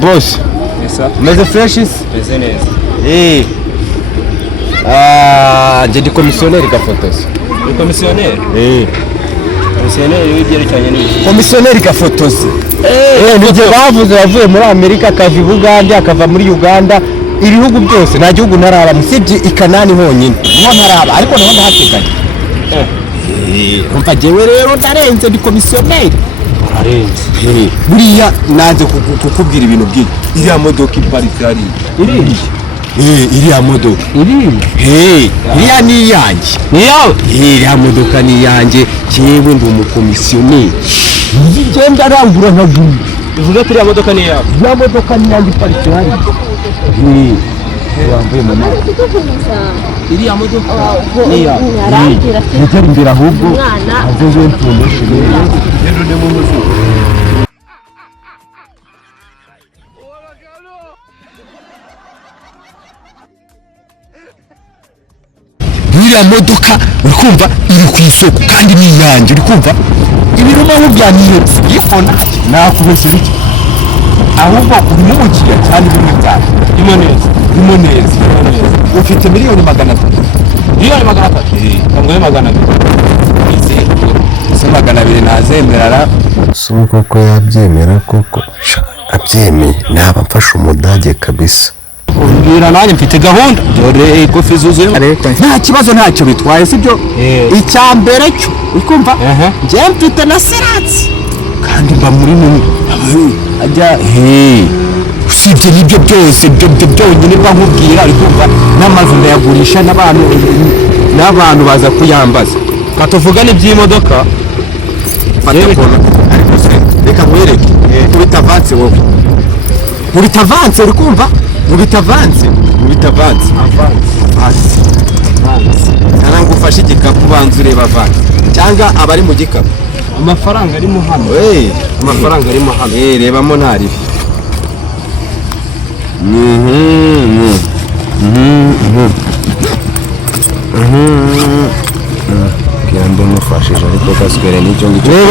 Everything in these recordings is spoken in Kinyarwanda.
Boss. Yes sir. Meze freshes? Meze neza. Je di commissionnaire ka photos. Ni commissionnaire? Commissionnaire w'ibyerekanye n'iki? Commissionnaire ka photos. Nije bavuze bavuye muri Amerika akava i Buganda akava muri Uganda ibihugu byose nta gihugu ntaraba musibye ikanani honyine. Niho ntaraba ariko naho ndahateganya. Umva jewe rero ndarenze di commissionnaire. Ararenze. Buriya naze kukubwira ibintu byinshi. Iriya modoka iparitse ari. Iriya modoka. Iriya ni yanjye. Niyo? Iriya modoka ni yanjye. Jewe ndi umukomisiyoneri. Ngenda rangura nkagura. Bivuga ko iriya modoka ni yawe. Iriya modoka ni yanjye iparitse hari. Wambaye mama. Iriya modoka ni yawe. Nigera imbere ahubwo. Azoze ntundeshe. Rero ni mu muzi. Iriya modoka uri kumva iri ku isoko kandi ni iyanjye uri kumva ibiruma nk'ubyaniye yifona nakubese iki ahubwo umubukira cyane ibintu byawe imo neza ufite miliyoni 300 miliyoni 300 ngo 200 ese 200 nazemerara so koko yabyemera koko abyemeye naba mfasha umudage kabisa umbwira nanjye mfite gahunda dore kofi zuzuye nta kibazo ntacyo bitwaye sibyo icya mbere cyo ukumva nje mfite na seratsi kandi mba muri nini ajya usibye nibyo byose byo byonyine bankubwira ukumva n'amazu ndayagurisha n'abantu baza kuyambaza katuvugane by'imodoka fatakona ariko se reka nkwereke ubitavanze wowe ubitavanze uri kumva ubitavanze cyangwa ufashe igikapu banza ureba avanze cyangwa abari mu gikapu amafaranga arimo hano amafaranga arimo hano rebamo ntari Kirambo mufashije ariko kaswere n'icyo ngicyo we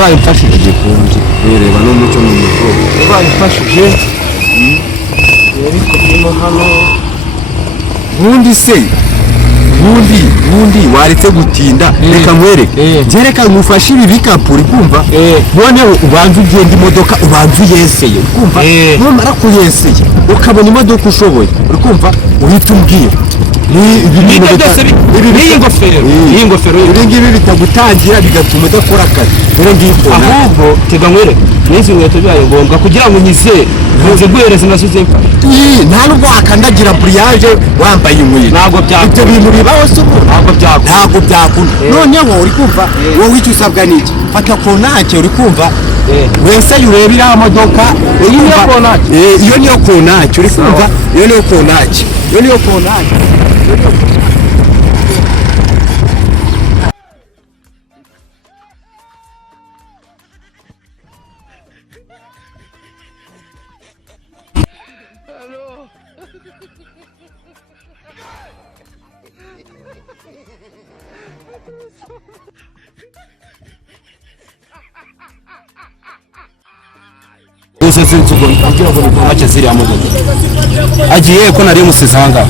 bayifashije igikunzi reba n'umuco mu mukuru bayifashije ariko hino hano bundi waretse gutinda reka nkwereke reka ngufashe ibi bikapu uri kumva noneho ubanza ugenda imodoka ubanza uyeseye uri kumva numara kuyeseye ukabona imodoka ushoboye uri kumva uhita umbwira iyi ngofero ibi ngibi bitagutangira bigatuma udakora akazi rero ngiko ahubwo tega nkwereke n'izi nkweto byayo ngombwa kugira ngo unyizere ntuze guhereza inasuze nta nubwo wakandagira buriyaje wambaye inkweto ntabwo byakunda ibyo bintu bibaho se ubu ntabwo byakunda noneho uri kumva wowe icyo usabwa n'iki fata kontake uri kumva wese ureba iriya modoka iyo niyo kontake uri kumva iyo niyo kontake Ese sinzugo ntabwira ngo ntabake ziriya modoka agiye ko nari musize hanga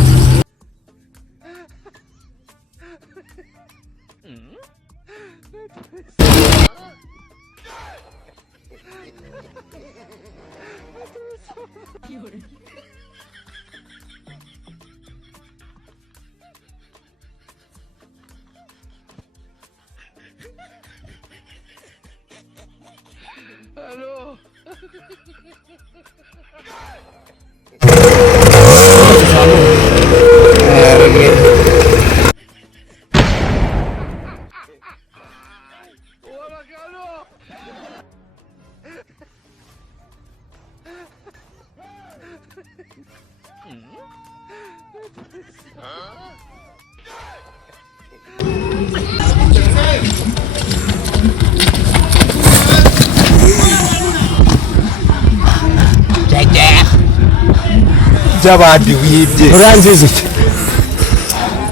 by'abandi wibye. urangiza iki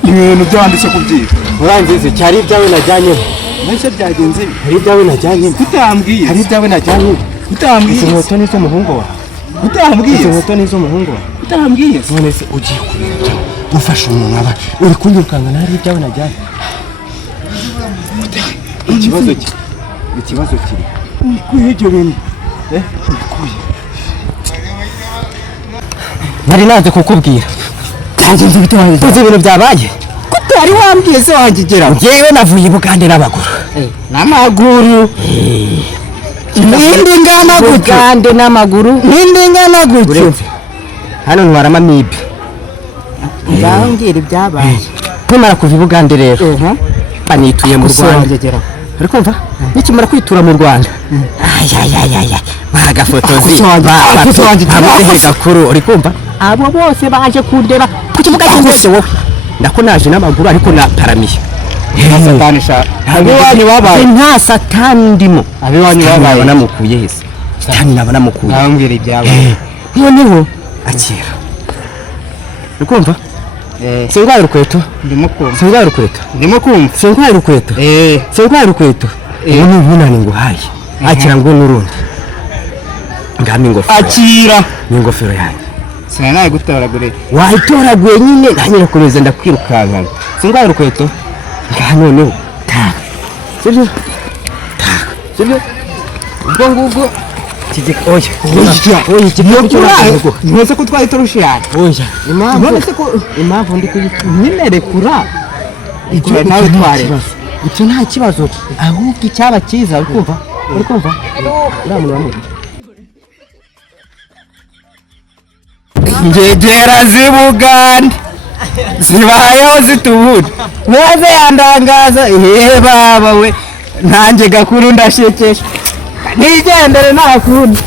ibintu byo wanditse kubyiba urangiza iki hari ibyawe najyanye nahise byagenze hari ibyawe najyanye utambwiye hari ibyawe najyanye utambwiye izo nkweto ni iz'umuhungu wawe utambwiye izo nkweto ni iz'umuhungu wawe utambwiye none se ugiye kubirya ufashe umuntu aba uri kunyirukanga ntari ibyawe najyanye ikibazo kiri kuye ibyo bintu nari nanze kukubwira byagenze bite wanjye uzi ibintu byabaye kuko wari wambwiye se wangigera njyewe navuye i Bugande n'amaguru nindi ngana gutyo Bugande n'amaguru nindi ngana gutyo hano ntwarama mibi mbambwira ibyabaye ntumara kuva i Bugande rero banituye mu Rwanda uri kumva nikimara kwitura mu Rwanda ayayayaya bagafotozi abahe gakuru uri kumva abo bose baje kundeba ku kibuga cy'indege wowe ndako naje n'amaguru ariko naparamiye satani sha abiwanyu babaye nta satani ndimo abiwanyu babaye namukuye hese satani naba namukuye mbambwira ibyabaye noneho akira uri kumva singwaye urukweto ndimo kumva singwaye urukweto ndimo kumva singwaye urukweto singwaye urukweto ubu ni ubunani nguhaye akira ngo n'urundi ngami ingofero akira n'ingofero yanjye sinanaye gutoragure wayitoraguye nyine nanyira kureza ndakwirukankana singwaye urukweto ngaha noneho taha sibyo taha sibyo ubwo ngubwo ntuze ko twari turushirana impamvu ndi kuyituma nyine rekura ibyo nawe twareba icyo nta kibazo ahubwo icyaba cyiza uri kumva uriya muntu wamuzi ngegera z'i Bugande zibayeho zitubura maze yandangaza baba we nanjye gakuru ndashekesha nigendere nta kundi